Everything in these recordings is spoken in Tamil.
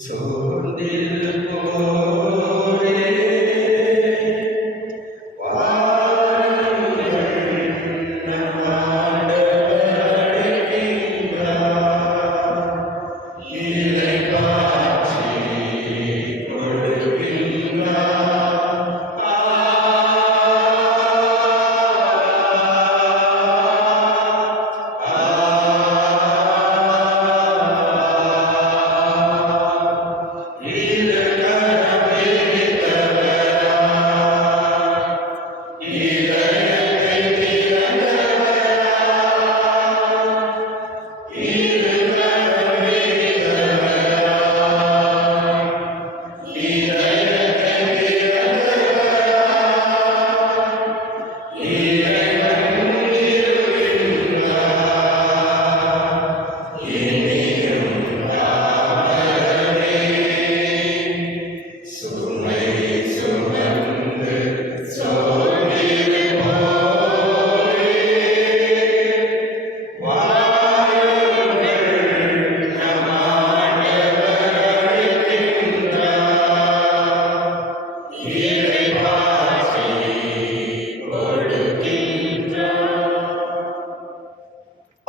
சோர்ந்திருப்போரே வாருங்கள், நம் ஆண்டவர் அழைக்கின்றார். இளைப்பாற்றி கொடுக்கின்றார்.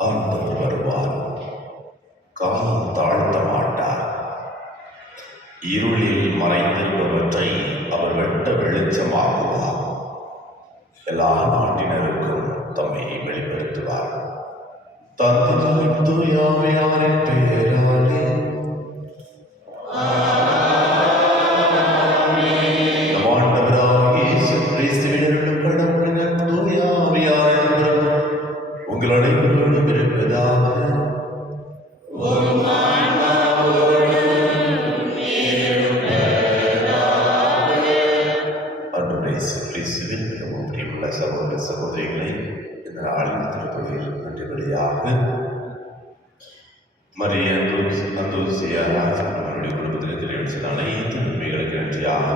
ஆண்டவர் வருவார், காலம் தாழ்த்த மாட்டார். இருளில் மறைந்திருப்பவற்றை அவர் வெட்ட வெளிச்சமாக்குவார். எல்லா நாட்டினருக்கும் தம்மை வெளிப்படுத்துவார். தந்தை தூயாவியாரின் பெயராலே நம் ஆண்டவராகிய இயேசு கிறிஸ்துவின் அருளும் கடவுளின் தூயாவியாரின் உறவும் உங்கள் அனைவரோடும் இருப்பதாக. ஆண்டவர் இயேசு கிறிஸ்துவின் மிகவும் பிரியமுள்ள சகோதர சகோதரிகளை, இந்த நாளின் திருப்பலியில் நன்றிபலியாக மரிய அந்தோசியா ராஜனுடைய குடும்பத்தில் தெரிவித்த அனைத்து நன்மைகளுக்கு நன்றியாக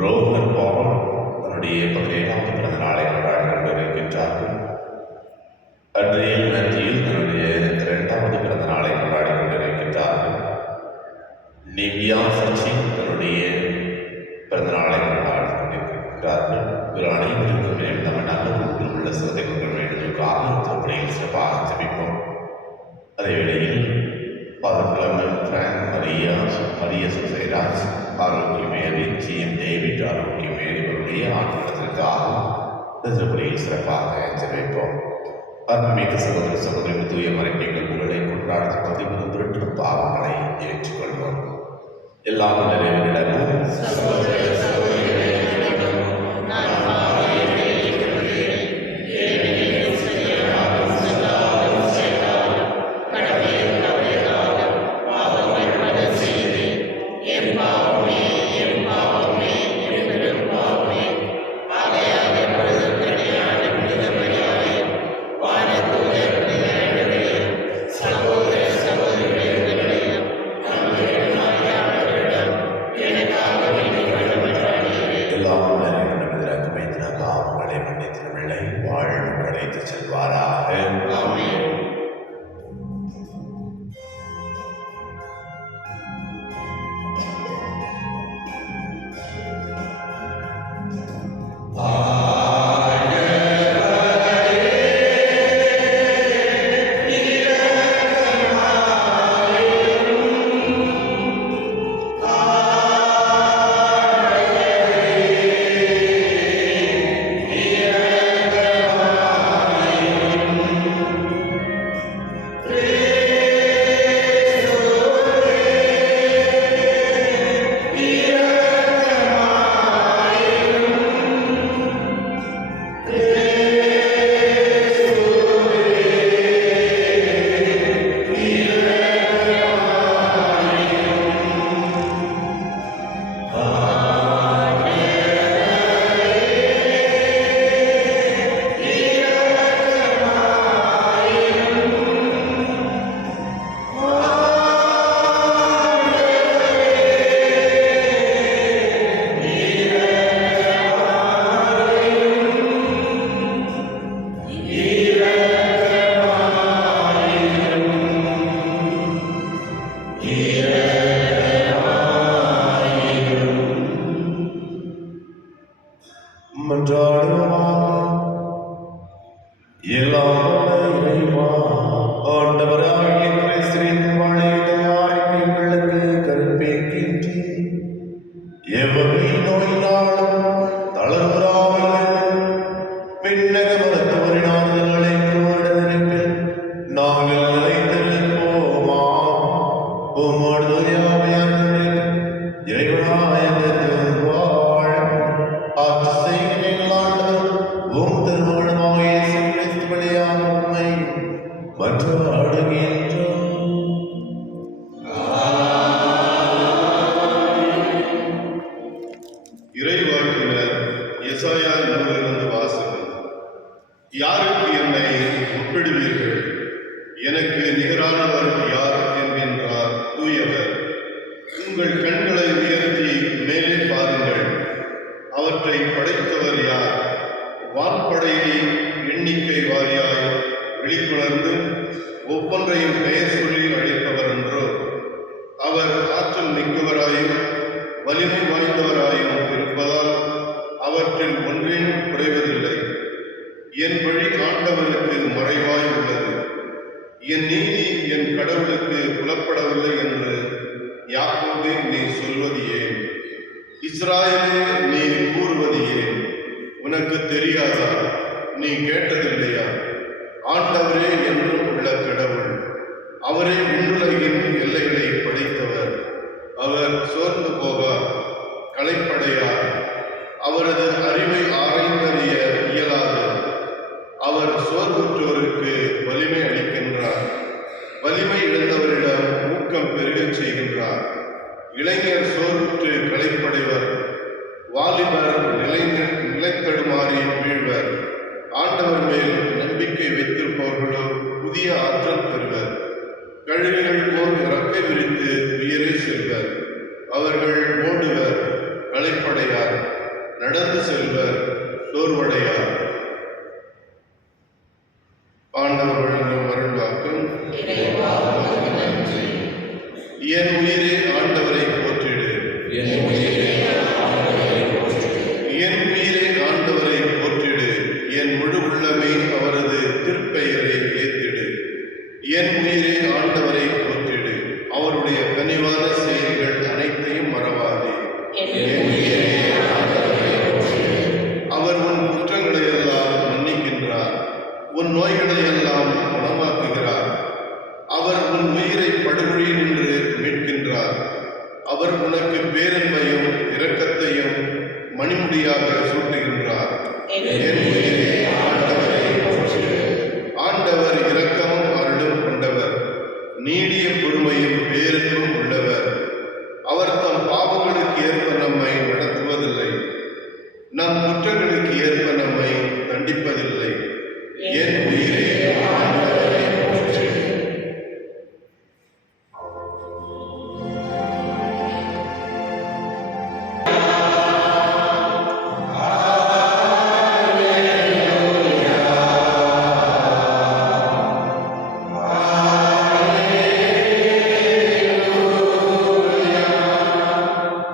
ரோஹன் பால் தன்னுடைய 17ஆவது பிறந்த நாளை கொண்டாடி கொண்டிருக்கின்றார்கள். அட்ரியல் மேத்யூ தன்னுடைய 2வது பிறந்த நாளை கொண்டாடி கொண்டிருக்கின்றார்கள். நிவ்யா சச்சின் தன்னுடைய பிறந்த நாளை கொண்டாடி கொண்டிருக்கின்றார்கள். இவர் அனைவருக்கும் நம்ம நல்ல ஊரில் உள்ள சிறதைகள் வேண்டுவதற்காக திருப்பணியில் சிறப்பாக ஜெபிப்போம். அதே வேளையில் பாதகிழமன் prank Maria Susairaj ஆரோக்கியமேறி GM David ஆரோக்கியமேறி இவருடைய ஆற்றத்திற்காக திருப்பணியில் சிறப்பாக ஜெபிப்போம். அருள்மிகு சகோதர சகோதரி தூய மறைநீங்கள் உங்களை கொண்டாடி 13 பாவங்களை ஏற்றுக்கொள்வோம். எல்லாம் நிறைவேறிடவும் இறைவாக்கினர் எசாயா நூலிலிருந்து வாசகம். யாருக்கு என்னை ஒப்பிடுவீர்கள்? எனக்கு நிகரானவர் யார் என்கின்றார் தூயவர். உங்கள் கண்களை உயர்த்தி மேலே பாருங்கள். அவற்றை படைத்தவர் யார்? வான்படையை எண்ணிக்கை வாரியாய் வெளிக்கொணர்ந்து ஒவ்வொன்றையும் பெயர் சொல்லி அழைப்பவர் என்றோ? அவர் ஆற்றல் மிக்கவராயும் வலிமை வாய்ந்தவராயும் இருப்பதால் அவற்றில் ஒன்றேனும் குறைவதில்லை. என் வழி ஆண்டவருக்கு மறைவாய் உள்ளது, என் நீதி என் கடவுளுக்கு புலப்படவில்லை என்று யாக்கோபே நீ சொல்வது ஏன்? இஸ்ராயேலே நீ கூறுவது ஏன்? உனக்கு தெரியாதா? நீ கேட்டதில்லையா? ஆண்டவரே என்றும் உள்ள கடவுள், அவரே விண்ணுலகின் எல்லைகளை படைத்தவர். அவர் சோர்ந்து போவார், களைப்படையார். அவரது அறிவை ஆராய்ந்தறிய இயலாது. அவர் சோர்வுற்றோருக்கு வலிமை அளிக்கின்றார், வலிமை இழந்தவரிடம் ஊக்கம் பெருகச் செய்கின்றார். இளைஞர் சோர்வுற்று களைப்படைவர், வாலிபர் நிலைத்தடுமாறி வீழ்வர். ஆண்டவர் மேல் நம்பிக்கை வைத்திருப்பவர்களோ புதிய ஆற்றல் பெறுவர். கழுகுகள் போல் இறக்கை விரித்து உயரே செல்வர். அவர்கள் ஓடுவர், களைப்படையார். நடந்து செல்வர், சோர்வடையார். ஆண்டவர் வழங்கும் அருள்வாக்கும். என் உயிரே ஆண்டவரை போற்றிடு. என் உயிரே ஆண்டவரை போற்றிடு. என் முழு உள்ளமே அவரது திருப்பெயரை ஏத்திடு. என் உயிரே ஆண்டவரை போற்றிடு. அவருடைய கனிவான செயல்கள் அனைத்தையும் மறவாதே. அவர் உன் குற்றங்களை எல்லாம் மன்னிக்கின்றார், உன் நோய்களை எல்லாம் குணமாக்குகிறார். அவர் உன் உயிரை படுகொழியில் நின்று மீட்கின்றார். அவர் உனக்கு பேரன்பையும் இரக்கத்தையும் மணிமுடியாக சூட்டுகின்றார். ஆண்டவர் இரக்கமும் அருளும் கொண்டவர், நீடிய பொறுமையும் பேரன்பும் உள்ளவர். அவர் தம் பாவங்களுக்கு ஏற்ப நம்மை நடத்துவதில்லை, நம் குற்றங்களுக்கு ஏற்ப நம்மை தண்டிப்பதில்லை. என் உயிரே ஆண்டவரை போற்று.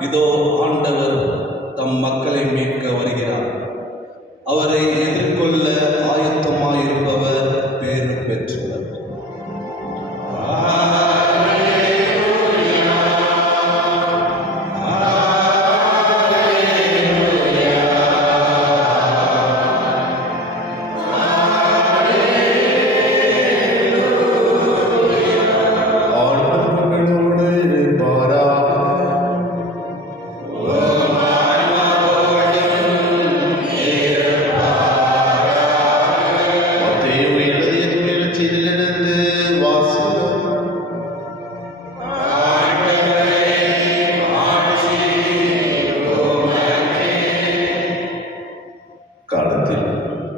இதோ ஆண்டவர் தம் மக்களை மீட்க வருகிறார். அவரை எதிர்கொள்ள ஆயத்தமாயிருப்பவர் பேறு பெற்றவர். காலத்தில்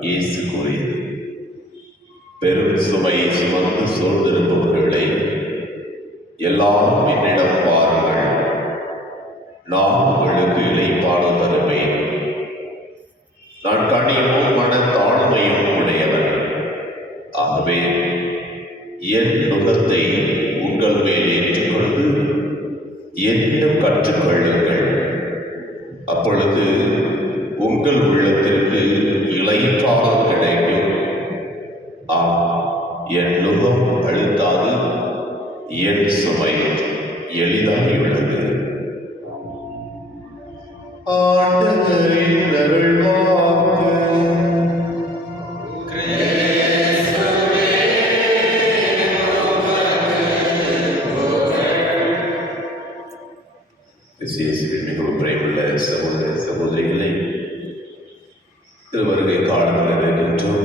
இயேசு கூறியது, பெரும் சுமையை சுமந்து சோர்ந்திருப்பவர்களை எல்லாரும் என்னிடம் பாருங்கள், நான் உங்களுக்கு இளைப்பாறு தருவேன். நான் கனிவும் மனத்தாழ்மையும் உடையவன். ஆகவே என் நுகத்தை உங்கள் உங்கள் மேல் ஏற்றுக்கொண்டு என்னிடம் கற்றுக்கொள்ளுங்கள். அப்பொழுது உங்கள் உள்ளத்திற்கு இளைப்பாறுதல் கிடைக்கும். என் நுகம் அழுத்தாது, என் சுமை எளிதாகியுள்ளது. ஆண்டவரின் அருள்வாக்கு. இயேசுவில் மிகவும் பிரியமுள்ள சகோதர சகோதரிகளை, திருவருகை காலத்தில் இருக்கின்றோம்.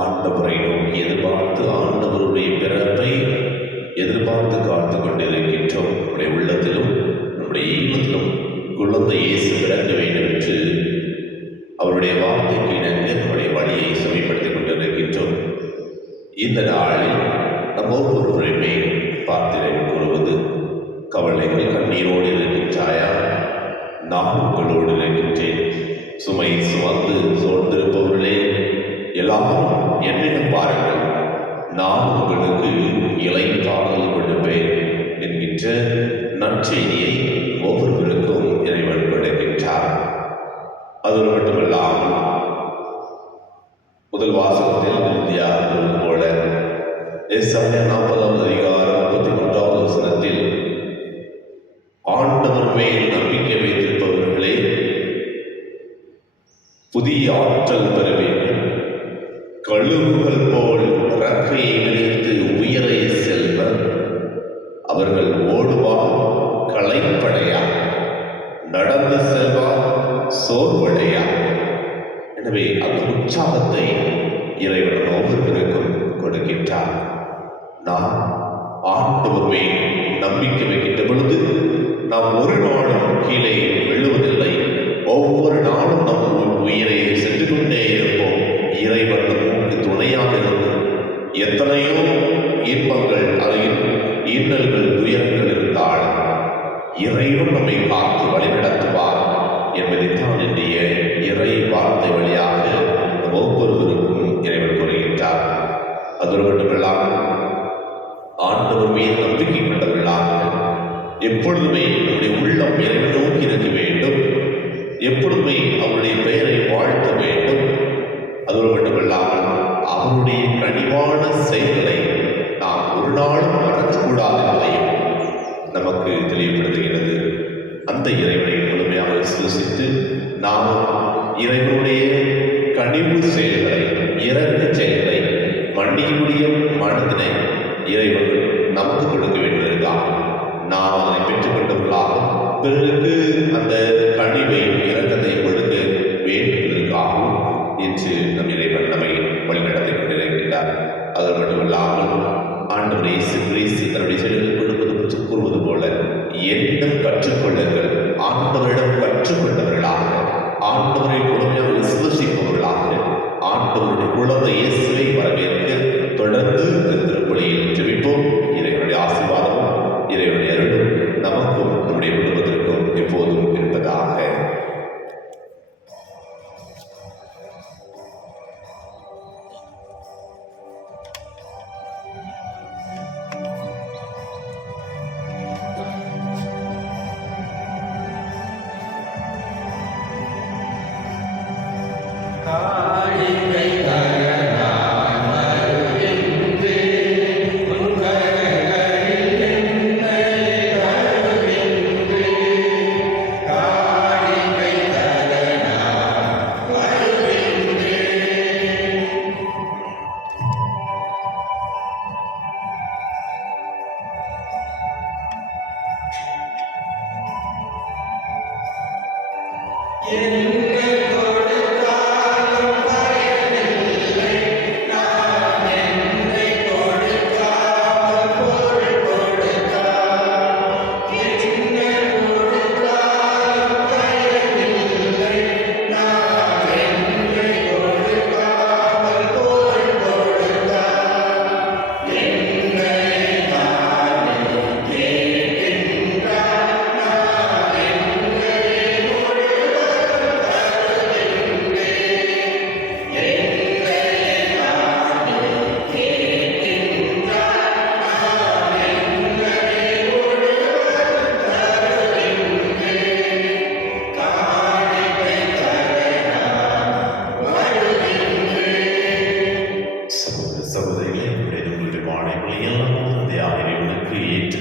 ஆண்டவரை நோக்கி எதிர்பார்த்து ஆண்டவருடைய பிறப்பை எதிர்பார்த்து காத்து கொண்டிருக்கின்றோம். நம்முடைய உள்ளத்திலும் நம்முடைய இல்லத்திலும் குழந்தை இயேசு பிறக்க வேண்டும் என்று அவருடைய வார்த்தைக்கு இணங்க நம்முடைய வழியை சுமைப்படுத்திக் கொண்டிருக்கின்றோம். இந்த நாளில் நம்ம ஒவ்வொருவரையுமே பார்த்திரை கூறுவது, கவலைகள் கண்ணீரோடு இருக்கின்றாயா? நான் உங்களோடு இருக்கின்றேன். சுமை சுமந்து சோர்ந்திருப்பவர்களே, எல்லாரும் என்னிடம் பாருங்கள், நான் உங்களுக்கு இளைப்பாறுதல் கொடுப்பேன் என்கின்ற நற்செய்தியை ஒவ்வொருவருக்கும் இறைவன் கொடுக்கின்றார். அது மட்டுமல்லாமல் முதல் வாசகத்தில் இறுதியாக போல ஏசாயா 40ஆம் அதிகாரம் 33ஆவது வசனத்தில், ஆண்டவர் மேல் நம்பிக்கை வைத்திருப்பவர்களே, புதிய ஆற்றல் பெறுவீர்கள். கழுகுகள் போல் இறக்கையை விரித்து உயரை செல்வர். அவர்கள் ஓடுவார், களைப்படையா, நடந்து செல்வார், சோர்வடையா. எனவே அந்த உற்சாகத்தை இறைவன் ஒவ்வொருவருக்கும் கொடுக்கின்றார். நாம் ஆண்டவர் மேல் நம்பிக்கை வைக்கின்ற பொழுது நாம் ஒரு நாளும் கீழே விழுவதில்லை. ஒவ்வொரு நாளும் நம் உயிரை சென்று கொண்டே இருப்போம். இறைவன் நமக்கு துணையாக இருந்து எத்தனையோ இன்பங்கள், அதில் இன்னல்கள், துயரங்கள் இருந்தாலும் இறைவன் நம்மை பார்த்து வழிநடத்துவார் என்பதைத்தான் இன்றைய இறை வார்த்தை வழியாக நம் ஒவ்வொருவருக்கும் இறைவன் கூறுகின்றார். அது மட்டுமல்லாமல் ஆண்டவர் மீது நம்பிக்கை கொண்டவர்களாக எப்பொழுதுமே நம்முடைய உள்ளம் இறைவன் நோக்கி இருக்க வேண்டும். எப்பொழுதுமே அவருடைய பெயரை வாழ்த்த வேண்டும். அதோடு மட்டுமல்லாமல் அவருடைய கனிவான செயல்களை நாம் ஒரு நாளும் மறக்கக்கூடாது என்பதையும் நமக்கு தெளிவுபடுத்துகிறது. அந்த இறைவனை முழுமையாக விசுவசித்து நாம் இறைவனுடைய கனிவு செயல்களை, இறக்க செயல்களை, மன்னிக்கக்கூடிய மனதினை இறைவன் நமக்கு கொடுக்க வேண்டியிருக்கான். நாம் அதனை பெற்றுக்கொண்டவர்களாக பிறருக்கு அந்த கனிவை, இரக்கத்தை கொடுக்க வேண்டுவதற்காகவும் இன்று நம் இறைவன் நம்மை வழிநடத்திக் கொண்டிருக்கிறார். அது மட்டுமல்லாமல் ஆண்டவர் இயேசு கிறிஸ்து தன்னுடைய செயல்களை கொடுப்பது கூறுவது போல, என்னிடம் கற்றுக்கொள்ளுங்கள். ஆண்டவரிடம் கற்றுக்கொண்டவர்களாக, ஆண்டவரை முழுமையாக விசுவசிப்பவர்களாக, ஆண்டவருடைய குழந்தை இயேசுவை வரவேற்க தொடர்ந்து திருப்பலியில் ஜெபிப்போம். இறைவனுடைய ஆசீர்வாதமும் இறைவனுடைய அருளும் நமக்கும் நம்முடைய குடும்பத்திற்கும் எப்போதும் இருப்பதாக.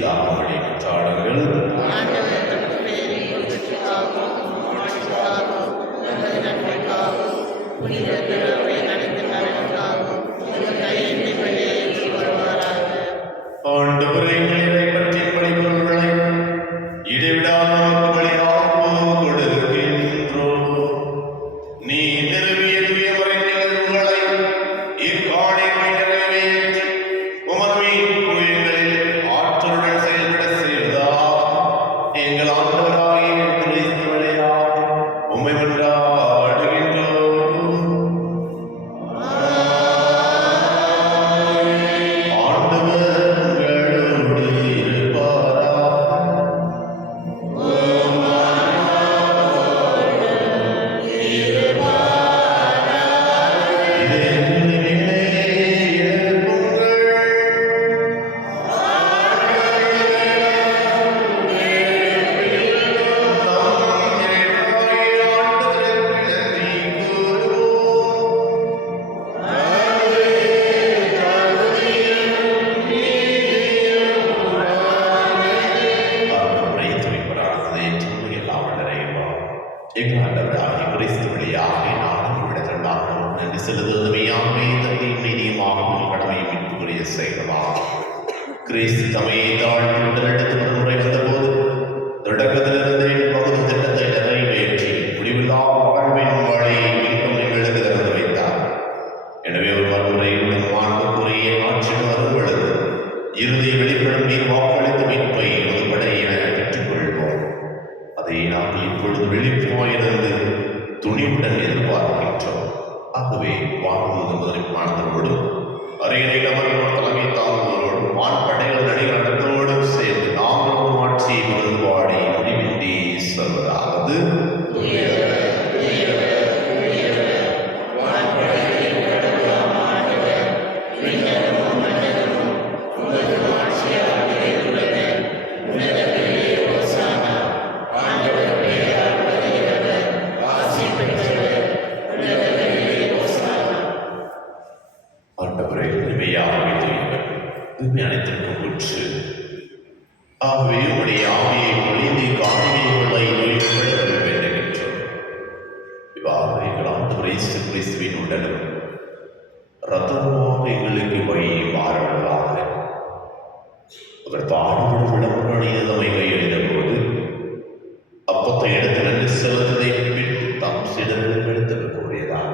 இல்லாத வழி மன்றாடுங்கள். ஆண்டவர் தமது பெயரின் புகழ்ச்சிக்காகவும் மாட்சிக்காகவும் நமது நன்மைக்காகவும் புனித திருவை அனைத்து நலனுக்காகவும் உங்கள் கையெழுத்தை வெளியேற்றி வருவாராக. ஆண்டவரை நீரை பற்றி பணிபொருள்களை இடைவிடாத பலியாக கொடுக்கின்றோம். நீ நிறுவிய தூயவரை நிகழ்வுகளை இக்காணிக்கை நிறைவேற்றி உமது மீட்பு எங்களில் ஆற்றலுடன் செயல்பட செய்வதாக எங்கள் ஆண்டவராகிய கிறிஸ்து வழியாக உம்மை மன்றாடுகின்றோம். ஆண்டவர் உங்களோடு இருப்பாராக. கிறிஸ்து தம்மை தாழ்த்தி எடுத்து முறை வந்தபோது தொடக்கத்திலிருந்தே பகுதி திட்டத்தை நிறைவேற்றி முடிவில்லா வாழ்வின் வழியை மீண்டும் எங்களுக்கு திறந்து வைத்தார். எனவே ஒரு மறுமுறையுடன் மாண்புக்குரிய ஆட்சிக்கு வரும் பொழுது இறுதி வெளிப்படும் நீர் வாக்களித்து மீட்பை ஒதுபடை என பெற்றுக்கொள்வோம். அதை நாங்கள் இப்பொழுது விழிப்பாயிருந்து துணிவுடன் எதிர்பார்க்கின்றோம். ஆகவே வாழ்வது முதலிப்பானதோடும் அரியணையில் அமர்வோர் தலைமை தாங்குவோரோடும் வான்படைகள் நடிகர்களோடும் சேர்ந்து நாங்களும் ஆட்சியை மகிழ்வாடி முடிவின்றி சொல்வதாவது. ஆண்டவரே உண்மையாகவே தூயவர், உண்மை அனைத்திற்கும் உற்று. ஆகவே உடைய ஆவியை பொழிந்து காணிக்கைகளை நோய்பட வேண்டுகின்றோம். இவ்வாறு எங்கள் ஆண்டவர் இயேசு கிறிஸ்துவின் உடலும் இரத்தமாக எங்களுக்கு வழி மாறுவதாக. அவர் பாடுபடும் விடமுறை கையெழுந்த போது அப்பத்தை எடுத்து நன்றி செலுத்ததை விட்டு தாம் சிடர்களுக்கு எடுத்து கூறியதாக.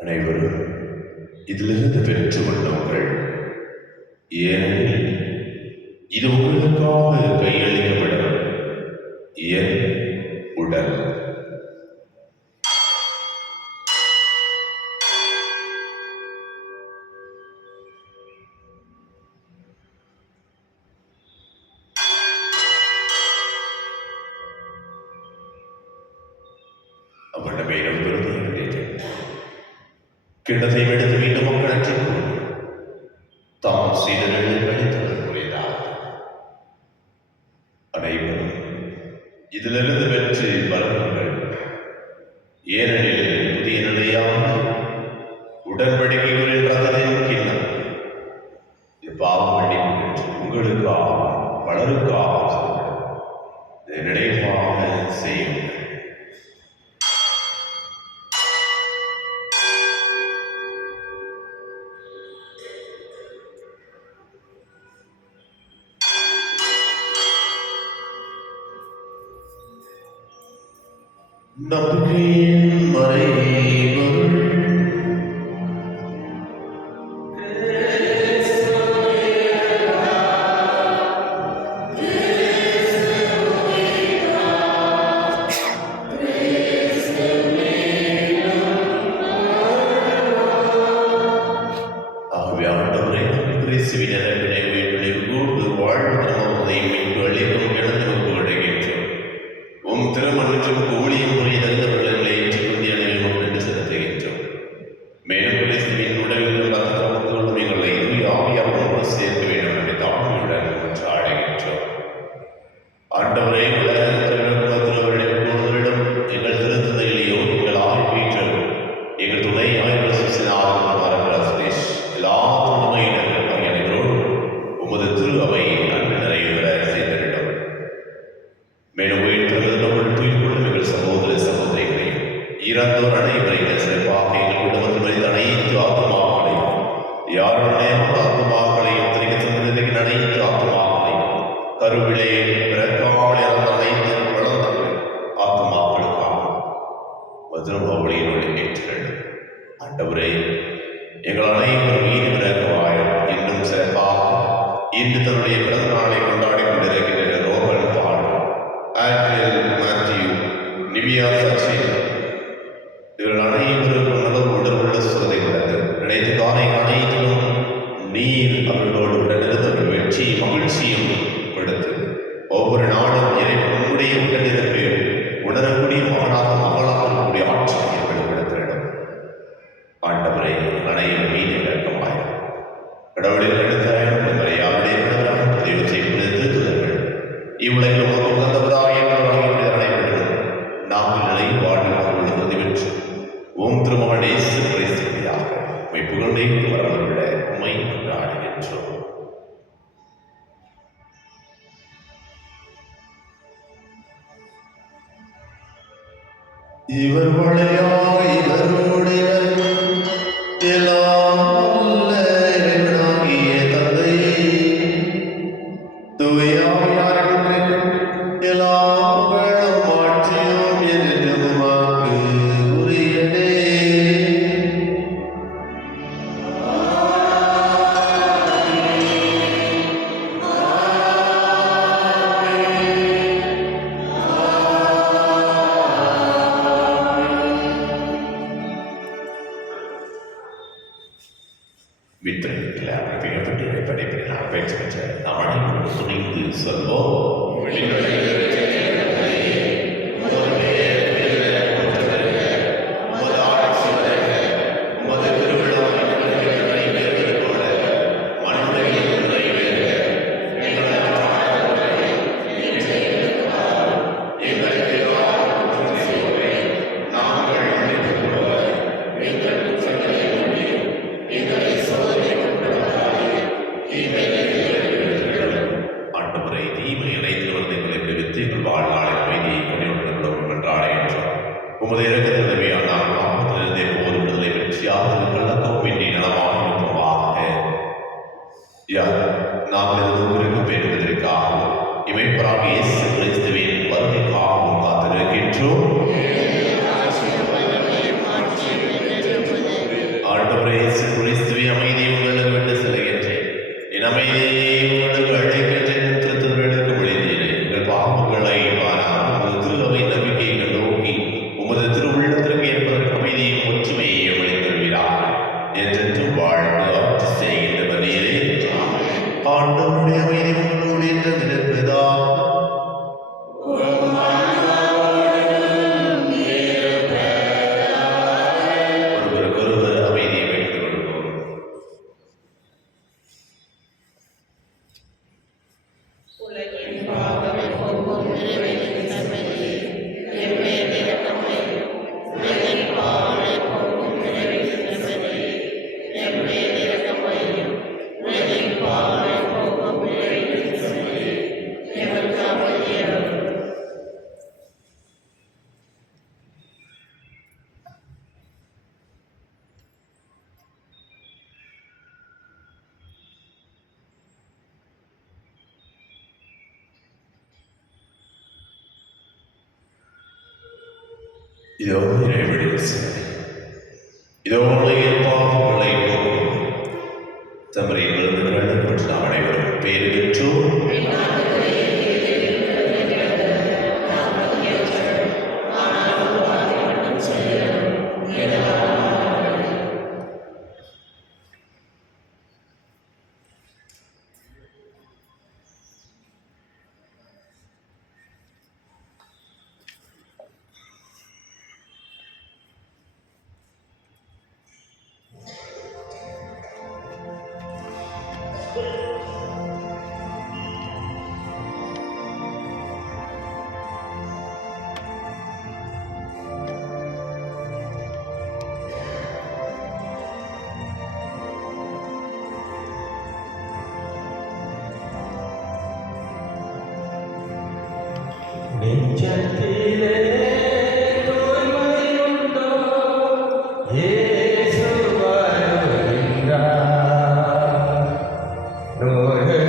அனைவரும் இதிலிருந்து பெற்று கொண்டவர்கள், ஏனெனில் இது உங்களுக்காக கையளிக்கப்படும் என் உடல். அவரிடம் மேலும் விருது கிண்ணத்தை எடுத்து மீண்டும் மக்கள் அற்றி தாம் சீடர்கள் கழித்தவர் கூறினார். அனைவரும் இதிலிருந்து பெற்று பலன்கள், ஏனெனில் புதிய நிலையான உடன்படிக்கைகளின் ரத்தத்தின் கிண்ணம் பாவம் மன்னிப்பு உங்களுக்காக பலருக்காக இதை நினைவாக செய்யும். நம்பிக்கையின் மறைபொருள் ஆகவே ஆண்டவரை கிறிஸ்துவின் நலவினை உயிர்நினைவு கூர்ந்து வாழ்வு நமதை மீட்பு அளிக்கும் எனது நோக்கு அடைகின்றோம். உம் திருமணம் ஊழியம் புரிய தந்தவர்களை ஏற்றுக்கொண்டு அனைவரும் என்று செலுத்துகின்றோம். மேலும் கிறிஸ்துவின் உடலில் ரத்தம் எங்களை ஆவியாக சேர்க்க வேண்டும் என்று தாழ்மையுடன் அடைகின்றோம். ஆண்டவரை உலகத்திலும் எங்கள் திருத்தந்தையிலேயோ எங்கள் ஆய்வீற்றல் எங்கள் துணை ஆய்வு சுசினாலும் எல்லா துணையினர்கள் அனைவரோடும் உலகின் அனைத்து ஆத்மாக்களையும் கருவிலே பிறக்காமல் இறந்த அனைத்து வளர்ந்தவர்கள் ஆத்மாக்களுக்காக மதுரபாவளியினுடைய ஏற்றுகள் ஆண்டவரே எங்கள் அனைவரும் மீது பிறக்கவாயும் இன்னும் சிறப்பாக இன்று தன்னுடைய பிறந்த நாளை கொண்டாடி கொண்டிருக்கின்ற ரோகன் பால், ஆண்ட்ரியல் மேத்யூ, நிவியா சச்சின் இவர்கள் அனைவருக்கும் நல்ல உடல் உள்ள சுகத்தை கொடுத்து நினைத்து காரியங்கள் அனைத்திலும் நீர் அவர்களோடு உடனிருந்து ஒரு வெற்றியும் மகிழ்ச்சியும் கொடுத்து ஒவ்வொரு நாளும் உன்னுடைய உடனிருப்பை உணரக்கூடிய மகனாக மகளாக இருக்கக்கூடிய ஆட்சியை வெளிப்படுத்திடும். ஆண்டவரை அனைவரும் மீது விளக்கமாய் கடவுளில் எழுத்தாயம் யாருடைய கடவுளாக தெய்வத்தை குறித்து துதர்கள் இவ்வுலகில் உமக்கு உகந்தவராய் அனைவரும் நாங்கள் நிலை வாழ்வில் உள்ளது வென்று ஓம் திருமகனே கிறிஸ்துவியாக உம்மை புகழ்ந்தே வரவருள்ள உம்மை கொண்டாடுகின்றோம். இவர் வளையாய் இவருடையவர் எல்லாம் வல்ல இறைவனாகிய தந்தை தூயாவியாரிடமிருந்தும் எல்லா புகழும் ஆட்சியும் என்றென்றும் உமக்கு உரியதே. வித்திரையில் அமைக்கப்பட்ட படைப்பில் நாம் பயிற்சி பெற்ற நாம் அனைவரும் துணிந்து சொல்வோம். ஆண்டவரை தீமை இணைத்து வந்து எங்களை விடுவித்து எங்கள் வாழ்நாளில் அமைதியை கொண்டிருக்கிறோம் என்றாடுகின்றோம். உமது இறக்கத்தில் தேவையானால் பாவத்திலிருந்தே போது விடுதலை வெற்றியாக கள்ளக்கம் வேண்டி நலமாக இருப்போமாக. நாங்கள் இது உங்களுக்கு பெறுவதற்காகவும் இமைப்பராக இயேசு கிறிஸ்துவின் வருகைக்காகவும் காத்திருக்கின்றோம். ஆண்டவரே இயேசு கிறிஸ்துவின் அமைதியை உங்களுக்கு விட்டு செல்கின்றேன். என் அமைதியை உங்களுக்கு அழைக்கின்றேன். திருத்தர்களுக்கு விழுந்தீரே எங்கள் பாவங்களை மாறாமல் திருவை நம்பிக்கைகள் நோக்கி உமது திருவுள்ளத்திற்கு ஏற்பதற்கு அமைதியும் ஒற்றுமையையும் அளித்துள்ளார் என்றென்றும் வாழ்ந்து ஆட்சி செய்கின்றவர் நீரே. ஆண்டவருடைய அமைதி உங்களோடு என்று நினைப்பதா ஒருவருக்கொருவர் அமைதியை வைத்துக் கொள்வோம். உலகின் பாவங்களை போக்கும் இறைவனின் தன்மையே எம்மேல் இரக்கமாயிரும். உலகின் பாவங்களை போக்கும் இறைவனின் தன்மையே எம்மேல் இரக்கமாயிரும். உலகின் பாவங்களை போக்கும் இறைவனின் தன்மையே எமக்கு அமைதியருளும். இதோ இறைவனின் சிலை, இதோ உலகின் பாவங்களை போக்கும் தமரையிலிருந்து கழுவப்பட்ட நாம் அனைவரும் பேறு பெற்றோம். நெஞ்சத்திலே தூய்மையுண்டோ இயேசு வருகின்றார். நோய்கள்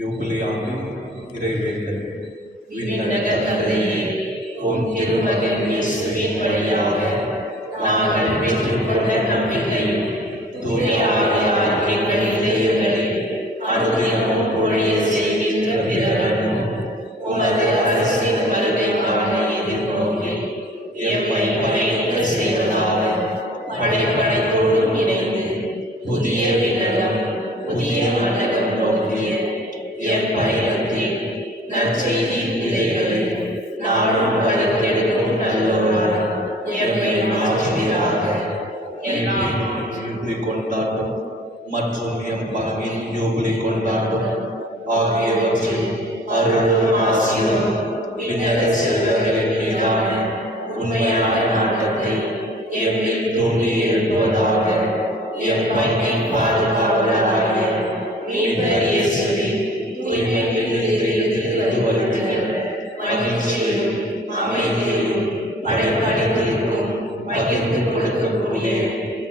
யூபிலி ஆண்டின் இறைவேண்டல். விண்ணக தந்தையே, உம் திருமகன் இயேசுவின் வழியாக நாங்கள் பெற்றுக்கொண்ட நம்பிக்கையும் தூயாய வாழ்க்கைகள் இதயங்களில் அனுதினமும் பொழிய செய்கின்ற பிறரும் உமது அரசின் வருகைக்கான எதிர்நோக்கி எம்மை பயணிக்க செய்வதாக படைப்படைத்தோடும் இணைந்து புதிய விண்ணகம் புதிய மண்டலம் நோக்கிய என் பயணத்தில் நற்செய்தியின் விதைகளை நாளும் வளர்த்தெடுக்கும் நல்லோரால் எம்மை மாற்றுவீராக. எல்லாம் யூபிலி கொண்டாட்டம் மற்றும் எம் பங்கின் யூபிலி கொண்டாட்டம் ஆகியவற்றில் அருளும் ஆசியும் விண்ணக செல்வங்களின் மீதான உண்மையான நாட்டத்தை எம்மில் தூண்டி எழுப்புவதாக. எம் பங்கின் பாதுகாவலராகிய மீட்பர் இயேசுவின் தூய்மை விடுதலைக்கு வருகிற மகிழ்ச்சியும் அமைதியையும் படைப்படைத்திருக்கும் பகிர்ந்து கொடுக்கக்கூடிய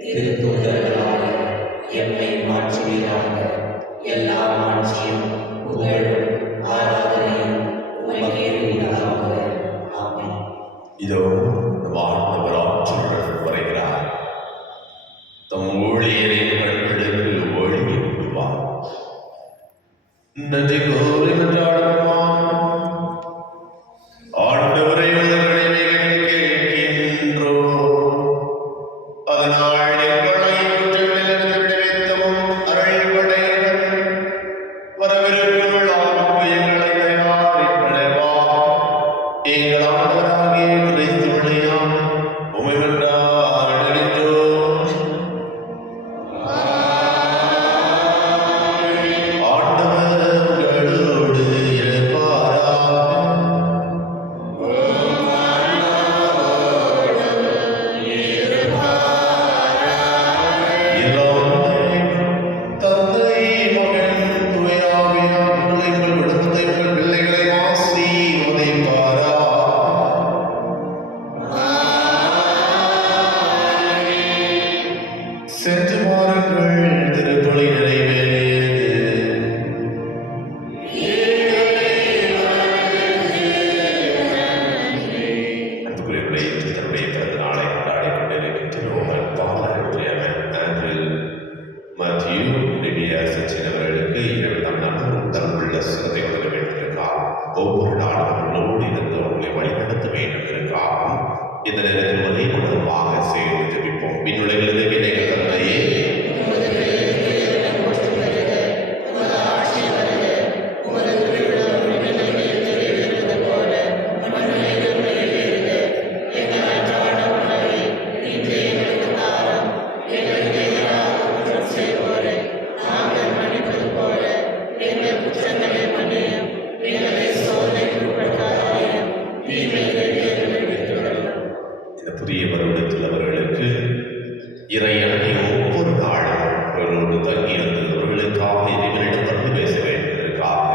திருத்தூதர்களாக எம்மை மாற்றுவீராக. எல்லா ஆட்சியும் புகழும் ஆராதனையும் உமக்கே உண்டாக. ஆமென். இதோ நம் ஆண்டவர் ஆற்றலுடன் வருகிறார். தம் ஊழியரின் கண்களுக்கு ஒளி ஊட்டுவார். நன்றி கூறி மன்றாடுவோமா. ஆண்டவரை உங்கள் கேட்கின்றோம். அதனால் எங்களை குற்றங்களிலிருந்து விடுவித்தவும் அருள்படைகள் வரவிருக்கும் ஆளுக்கு எங்களை தயாரிப்படைவா. எங்கள் ஆண்டவராகிய கிறிஸ்து வழியாக உம்மை மன்றாடுகின்றோம். ஆண்டவர் உங்களோடு இருப்பாராக. தந்தை மகன் தூய ஆவியார் எங்கள் குடும்பத்தை உங்கள் பிள்ளைகளை ஆசீர்வதிப்பாராக. சென்று வாருங்கள், திருப்பலி நிறைவேறியது. அன்புக்குரியவர்களே, இன்று தன்னுடைய பிறந்த நாளை கொண்டாடிக் கொண்டிருக்கின்ற ரோமன் பாலகற்றியவன் ஆண்ட்ரில் மத்தியூ லிவியா சச்சின் அவர்களுக்கு இரண்டாம் நாளும் தன்னுள்ள சிறத்தை கொடுக்க வேண்டியிருக்கார். ஒவ்வொரு நாளும் அவர்களோடு இருந்து அவர்களை வழிநடத்த வேண்டும் இருக்காகும். இந்த நேரத்தில் ஒரே குடும்பமாக சேர்ந்து ஜெபிப்போம். விண்ணுலகிலிருந்து எங்கள் தந்தையே, இந்த புதிய வருடத்தில் அவர்களுக்கு இறையனை ஒவ்வொரு நாளும் அவர்களோடு தங்கியிருந்து அவர்களுக்காக இறைவனிடம் வந்து பேச வேண்டியதற்காக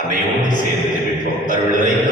அன்னையோடு சேர்ந்து ஜெபிப்போம். அருள் நிறைந்த